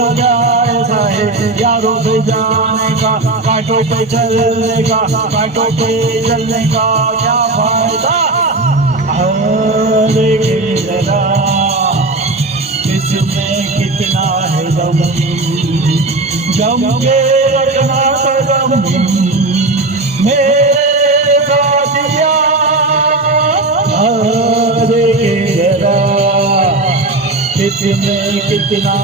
तो क्या ऐसा है यारों से जाने का, कांटों पे चलने का, कांटों पे चलने का क्या फायदा। देखे जरा इसमें कितना है दम, जम के रखना कदम मेरे साथिया। देखे जरा इसमें कितना